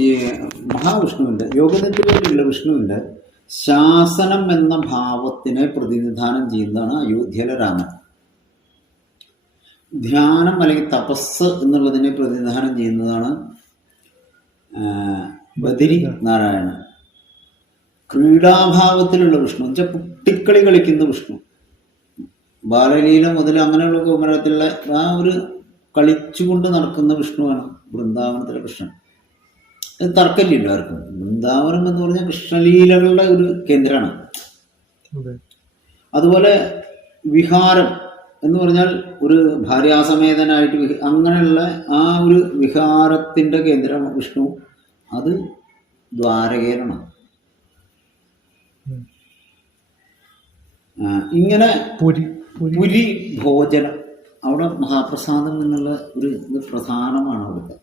ഈ മഹാവിഷ്ണുവിൻ്റെ യോഗനിദ്രയിലുള്ള വിഷ്ണുവിൻ്റെ ശാസനം എന്ന ഭാവത്തിനെ പ്രതിനിധാനം ചെയ്യുന്നതാണ് അയോധ്യയിലെ രാമൻ. ധ്യാനം അല്ലെങ്കിൽ തപസ് എന്നുള്ളതിനെ പ്രതിനിധാനം ചെയ്യുന്നതാണ് ബദരി നാരായണൻ. ക്രീഡാഭാവത്തിലുള്ള വിഷ്ണു എന്ന് വെച്ചാൽ കുട്ടിക്കളി കളിക്കുന്ന വിഷ്ണു, ബാലലീല മുതൽ അങ്ങനെയുള്ള കുമരത്തിലുള്ള ആ ഒരു കളിച്ചുകൊണ്ട് നടക്കുന്ന വിഷ്ണുവാണ് വൃന്ദാവനത്തിലെ കൃഷ്ണൻ. അത് തർക്കമില്ല ആർക്കും. വൃന്ദാവനം എന്ന് പറഞ്ഞാൽ കൃഷ്ണലീലകളുടെ ഒരു കേന്ദ്രമാണ്. അതുപോലെ വിഹാരം എന്ന് പറഞ്ഞാൽ ഒരു ഭാര്യാസമേതനായിട്ട് അങ്ങനെയുള്ള ആ ഒരു വിഹാരത്തിൻ്റെ കേന്ദ്രം വിഷ്ണു, അത് ദ്വാരകയിലാണ്. ഇങ്ങനെ പുരി ഭോജനം, അവിടെ മഹാപ്രസാദം എന്നുള്ള ഒരു ഇത് പ്രധാനമാണ്. അവിടുത്തെ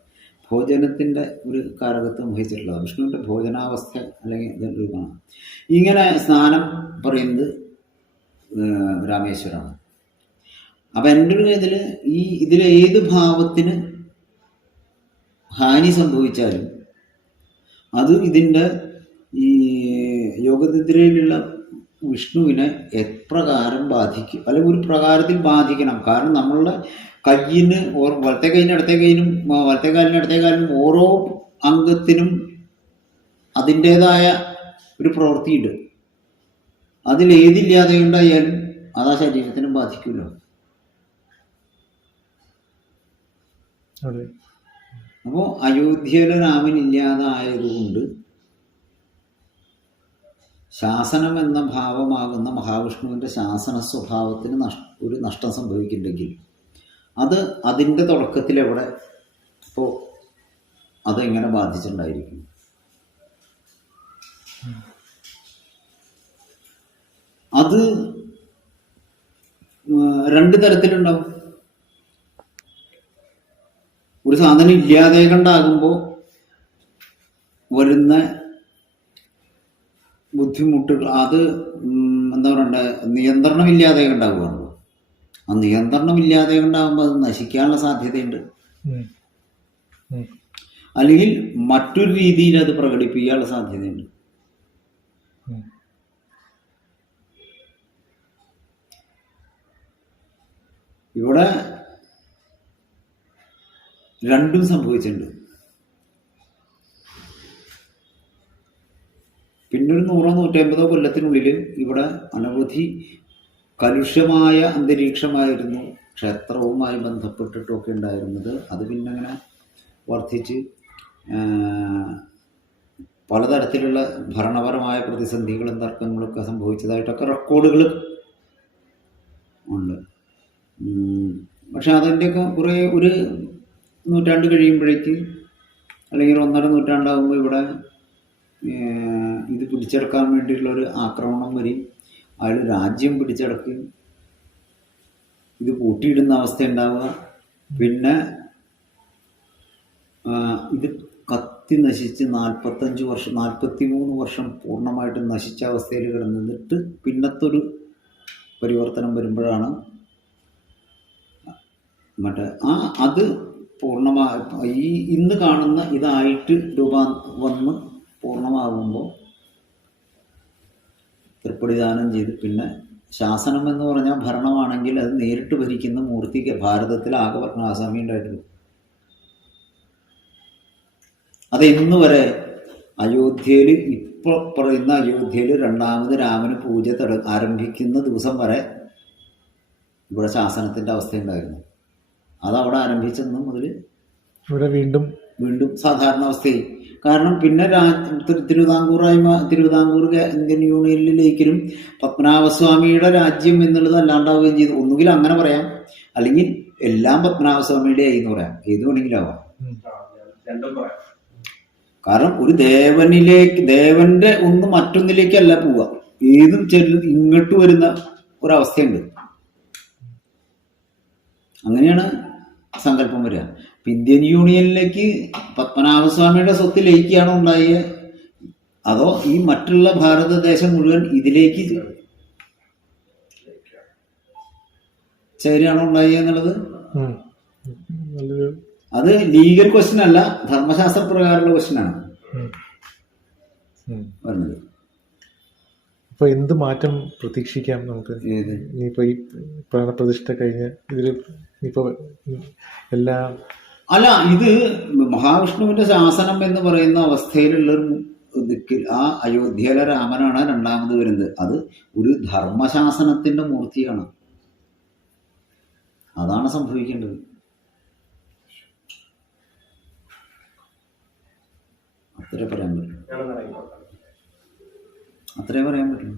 ഭോജനത്തിൻ്റെ ഒരു കാരകത്വം വഹിച്ചിട്ടുള്ളത് വിഷ്ണുവിൻ്റെ ഭോജനാവസ്ഥ അല്ലെങ്കിൽ ഇതൊരു കാണാം. ഇങ്ങനെ സ്നാനം പറയുന്നത് രാമേശ്വരമാണ്. അപ്പം എൻ്റെ ഒരു ഇതിലെ ഏത് ഭാവത്തിന് ഹാനി സംഭവിച്ചാലും അത് ഇതിൻ്റെ ഈ യോഗനിദ്രയിലുള്ള വിഷ്ണുവിനെ എപ്രകാരം ബാധിക്കും, അല്ലെങ്കിൽ ഒരു പ്രകാരത്തിൽ ബാധിക്കണം. കാരണം നമ്മളുടെ കയ്യിന് വലത്തെ കൈയിനും ഇടത്തെ കൈയിനും വലത്തെ കാലിനും ഇടത്തെ കാലിനും ഓരോ അംഗത്തിനും അതിൻ്റേതായ ഒരു പ്രവൃത്തിയുണ്ട്. അതിലേതില്ലാതെ ഉണ്ടായാലും അത് ആ ശരീരത്തിനും ബാധിക്കുമല്ലോ. അപ്പോൾ അയോധ്യയിലെ രാമൻ ഇല്ലാതായതുകൊണ്ട് ശാസനം എന്ന ഭാവമാകുന്ന മഹാവിഷ്ണുവിൻ്റെ ശാസന സ്വഭാവത്തിന് ഒരു നഷ്ടം സംഭവിക്കുന്നുണ്ടെങ്കിൽ അത് അതിൻ്റെ തുടക്കത്തിൽ എവിടെ ഇപ്പോൾ അതെങ്ങനെ ബാധിച്ചിട്ടുണ്ടായിരിക്കും. അത് രണ്ട് തരത്തിലുണ്ടാവും. ഒരു സാധനം ഇല്ലാതെ കണ്ടാകുമ്പോൾ വരുന്ന ബുദ്ധിമുട്ടുകൾ, അത് എന്താ പറയണ്ടേ, നിയന്ത്രണമില്ലാതെ ഉണ്ടാകുകയാണല്ലോ. ആ നിയന്ത്രണമില്ലാതെ ഉണ്ടാകുമ്പോൾ അത് നശിക്കാനുള്ള സാധ്യതയുണ്ട്. അല്ലെങ്കിൽ മറ്റൊരു രീതിയിൽ അത് പ്രകടിപ്പിക്കാനുള്ള സാധ്യതയുണ്ട്. ഇവിടെ രണ്ടും സംഭവിച്ചിട്ടുണ്ട്. പിന്നൊരു 100-150 കൊല്ലത്തിനുള്ളിൽ ഇവിടെ അനവധി കലുഷ്യമായ അന്തരീക്ഷമായിരുന്നു ക്ഷേത്രവുമായി ബന്ധപ്പെട്ടിട്ടൊക്കെ ഉണ്ടായിരുന്നത്. അത് പിന്നെ അങ്ങനെ വർദ്ധിച്ച് പലതരത്തിലുള്ള ഭരണപരമായ പ്രതിസന്ധികളും തർക്കങ്ങളൊക്കെ സംഭവിച്ചതായിട്ടൊക്കെ റെക്കോർഡുകൾ ഉണ്ട്. പക്ഷെ അതിൻ്റെയൊക്കെ കുറേ ഒരു നൂറ്റാണ്ട് കഴിയുമ്പോഴേക്ക്, അല്ലെങ്കിൽ 1.5 നൂറ്റാണ്ടാകുമ്പോൾ ഇവിടെ ഇത് പിടിച്ചെടുക്കാൻ വേണ്ടിയിട്ടുള്ളൊരു ആക്രമണം വരും. അയാൾ രാജ്യം പിടിച്ചെടുക്കുകയും ഇത് പൂട്ടിയിടുന്ന അവസ്ഥ ഉണ്ടാവുക. പിന്നെ ഇത് കത്തി നശിച്ച് 43 വർഷം പൂർണ്ണമായിട്ടും നശിച്ച അവസ്ഥയിൽ കിടന്നിട്ട് പിന്നത്തൊരു പരിവർത്തനം വരുമ്പോഴാണ് അത് പൂർണ്ണമായി ഈ ഇന്ന് കാണുന്ന ഇതായിട്ട് വന്ന് പൂർണ്ണമാകുമ്പോൾ തൃപ്പടിദാനം ചെയ്ത്, പിന്നെ ശാസനം എന്ന് പറഞ്ഞാൽ ഭരണമാണെങ്കിൽ അത് നേരിട്ട് ഭരിക്കുന്ന മൂർത്തിക്ക് ഭാരതത്തിൽ ആകെ പത്മനാഭസ്വാമി ഉണ്ടായിട്ടുള്ളൂ. അത് ഇന്ന് വരെ അയോധ്യയിൽ, ഇപ്പോൾ പറയുന്ന അയോധ്യയിൽ രണ്ടാമത് രാമന് പൂജ ആരംഭിക്കുന്ന ദിവസം വരെ ഇവിടെ ശാസനത്തിൻ്റെ അവസ്ഥയുണ്ടായിരുന്നു. അതവിടെ ആരംഭിച്ചെന്ന് മുതൽ ഇവിടെ വീണ്ടും സാധാരണ അവസ്ഥയായി. കാരണം പിന്നെ തിരുവിതാംകൂർ ഇന്ത്യൻ യൂണിയനിലേക്കും പത്മനാഭസ്വാമിയുടെ രാജ്യം എന്നുള്ളത് അല്ലാണ്ടാവുകയും ചെയ്തു. ഒന്നുകിൽ അങ്ങനെ പറയാം, അല്ലെങ്കിൽ എല്ലാം പത്മനാഭസ്വാമിയുടെ ആയി എന്ന് പറയാം. ഏത് വേണമെങ്കിലും ആവാം. കാരണം ഒരു ദേവന്റെ ഒന്ന് മറ്റൊന്നിലേക്കല്ല പോവുക, ഏതും ഇങ്ങോട്ട് വരുന്ന ഒരവസ്ഥയുണ്ട്. അങ്ങനെയാണ് സങ്കല്പം വരിക. ഇന്ത്യൻ യൂണിയനിലേക്ക് പത്മനാഭസ്വാമിയുടെ സ്വത്ത് ലയിക്കുകയാണോ ഉണ്ടായത്, അതോ ഈ മറ്റുള്ള ഭാരതദേശം മുഴുവൻ ഇതിലേക്ക് ചേരുകയാണോ ഉണ്ടായത് എന്നുള്ളത് അത് ലീഗൽ ക്വസ്റ്റ്യൻ അല്ല, ധർമ്മശാസ്ത്ര പ്രകാരമുള്ള ക്വസ്റ്റ്യൻ ആണ് വരുന്നത്. അപ്പൊ എന്ത് മാറ്റം പ്രതീക്ഷിക്കാം നമുക്ക്? ഇനിയിപ്പോ ഈ പ്രാണപ്രതിഷ്ഠ കഴിഞ്ഞ് ഇതിൽ ഇപ്പൊ എല്ലാ അല്ല, ഇത് മഹാവിഷ്ണുവിന്റെ ശാസനം എന്ന് പറയുന്ന അവസ്ഥയിലുള്ളൊരു ദിക്കിൽ ആ അയോധ്യയിലെ രാമനാണ് രണ്ടാമത് വരുന്നത്. അത് ഒരു ധർമ്മശാസനത്തിന്റെ മൂർത്തിയാണ്. അതാണ് സംഭവിക്കേണ്ടത്. അത്രേ പറയാൻ പറ്റുള്ളൂ.